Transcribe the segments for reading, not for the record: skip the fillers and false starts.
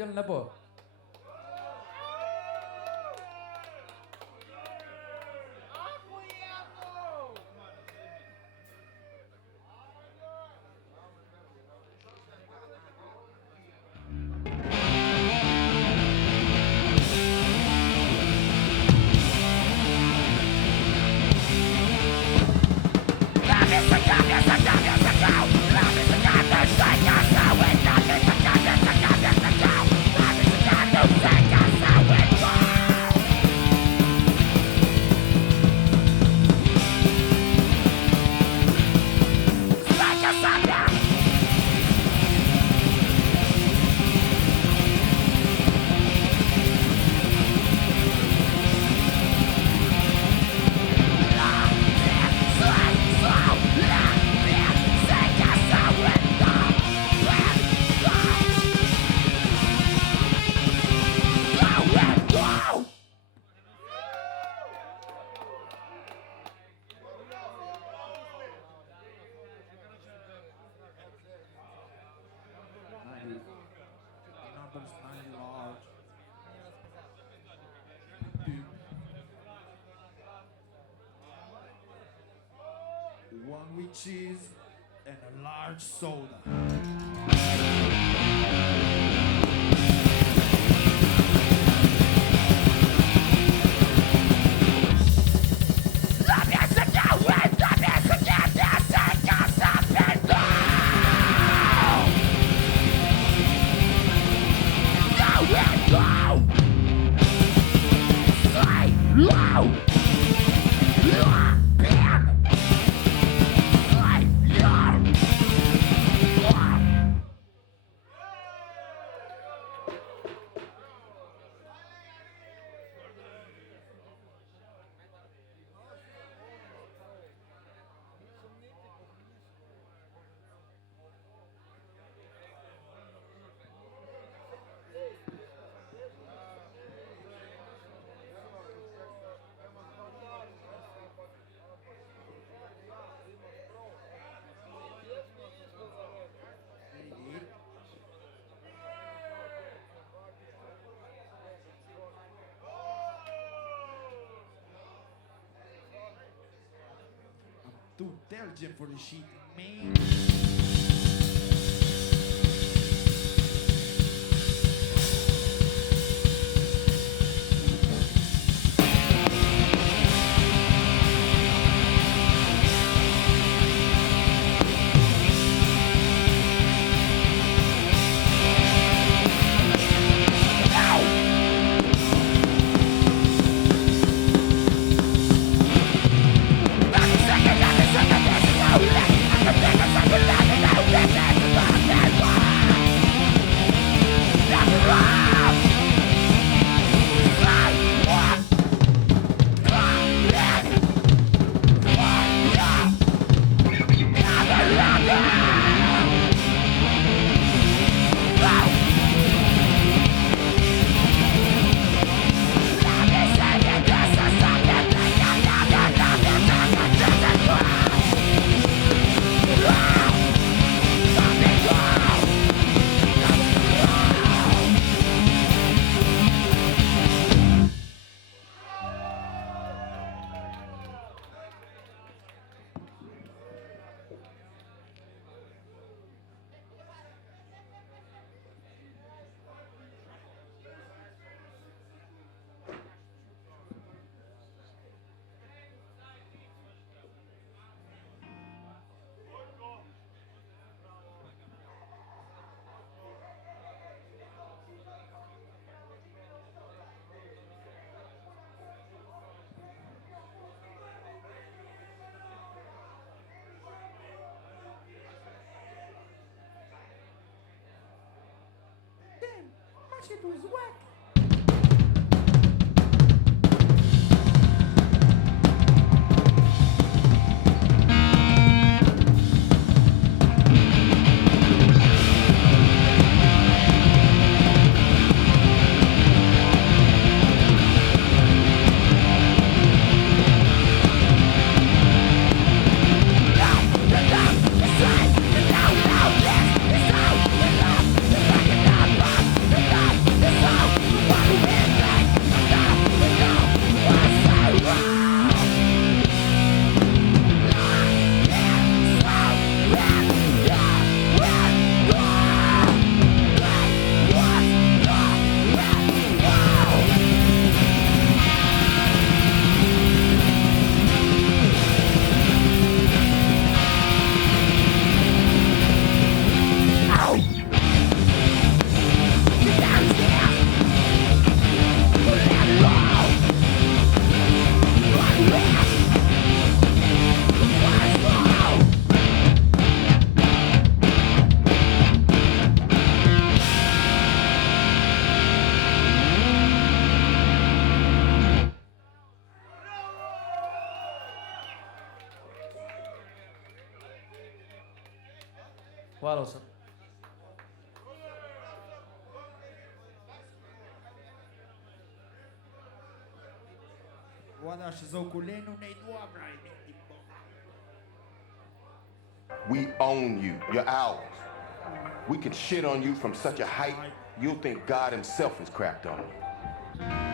Dyan na po. Numbers 90 large. One with cheese and a large soda. I'm too intelligent for this shit, man. Damn, my shit was whack. Quoi alors ça? We own you. You're ours. We can shit on you from such a height, you'll think God himself has crapped on you.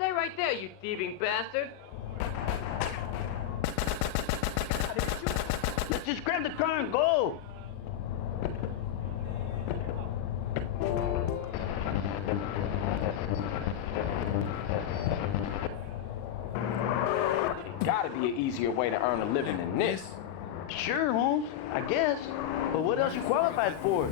Stay right there, you thieving bastard. Let's just grab the car and go. Gotta be an easier way to earn a living than this. Sure, Holmes, I guess. But what else you qualified for?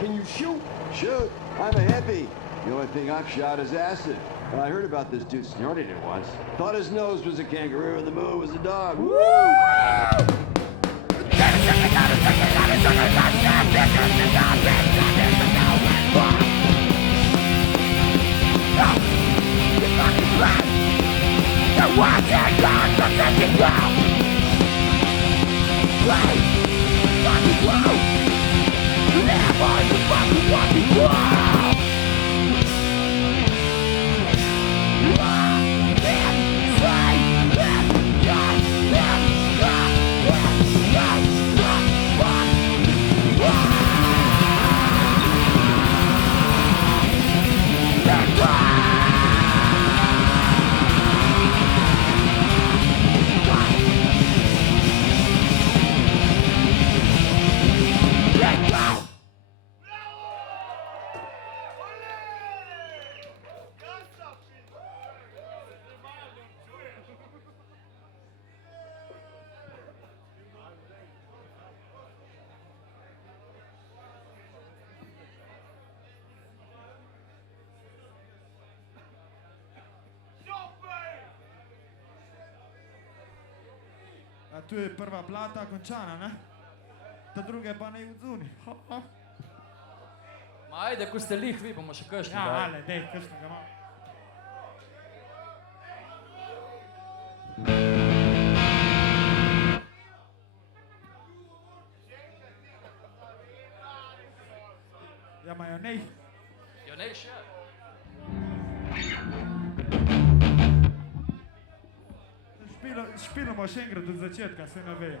Can you shoot? Shoot, I'm a hippie. The only thing I've shot is acid. I heard about this dude snorted it once. Thought his nose was a kangaroo and the moon was a dog. Woo! Tu je prva plata končana, ne? Ta druga pa ne v zuni. Ma ajde, ko ste lih, vi bomo še kakšni. Ja, daj. ale, dej, kakšnega imam. Ja, majonej. Jo, ne, še. Špilamo še enkrat od začetka, se ne vejo.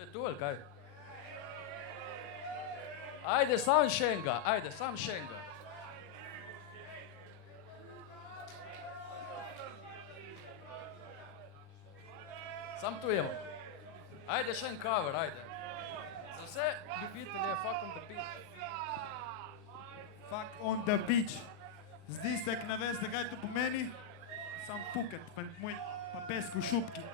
To je to, ali kaj? Ajde, sam še enega, ajde, sam še enega. Sam tu imamo. Ajde, še en cover, ajde. Za vse ljubitelje, fuck on the beat. Fuck on the beach. Zdi se, ki ne veste, kaj to pomeni? Sam fuket, fant moj, pa pesk v šupki.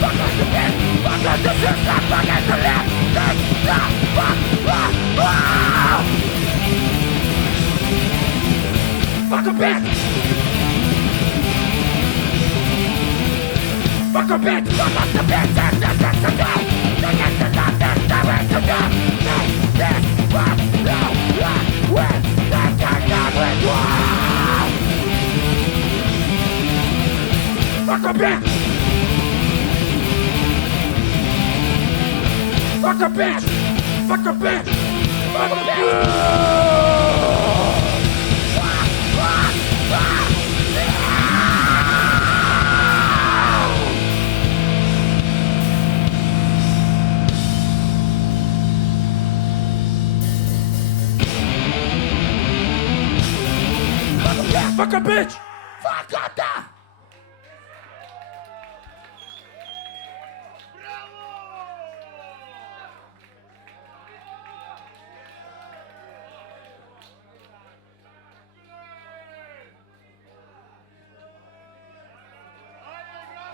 Fuck on the beat!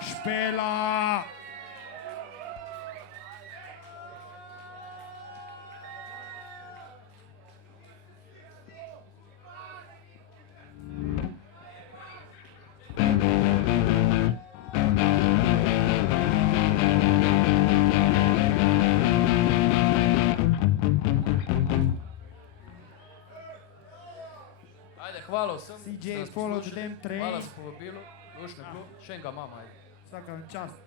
Špela! Ajde, hvala vsem. CJ, da ste follow poslušali. them train. Hvala za povabilo. Lušne klub. Še enega imamo, ajde. Vsaka vam čast.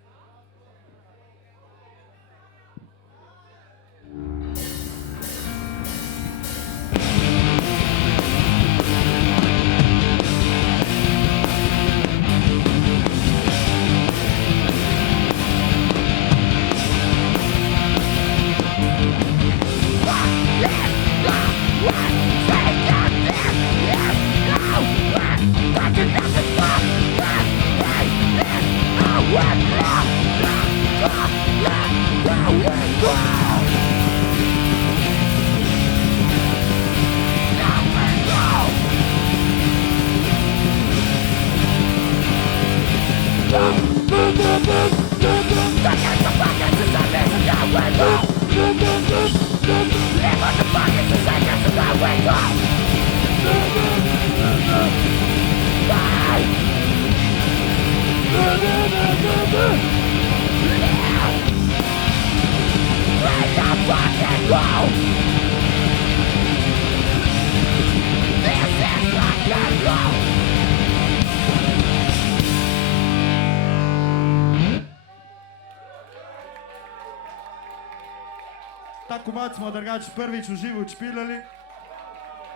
Ta komad smo drugač prvič v živo odšpilali.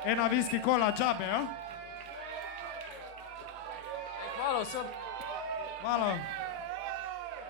Ena viski kola džabe, ja? Hvala vsem. Hvala.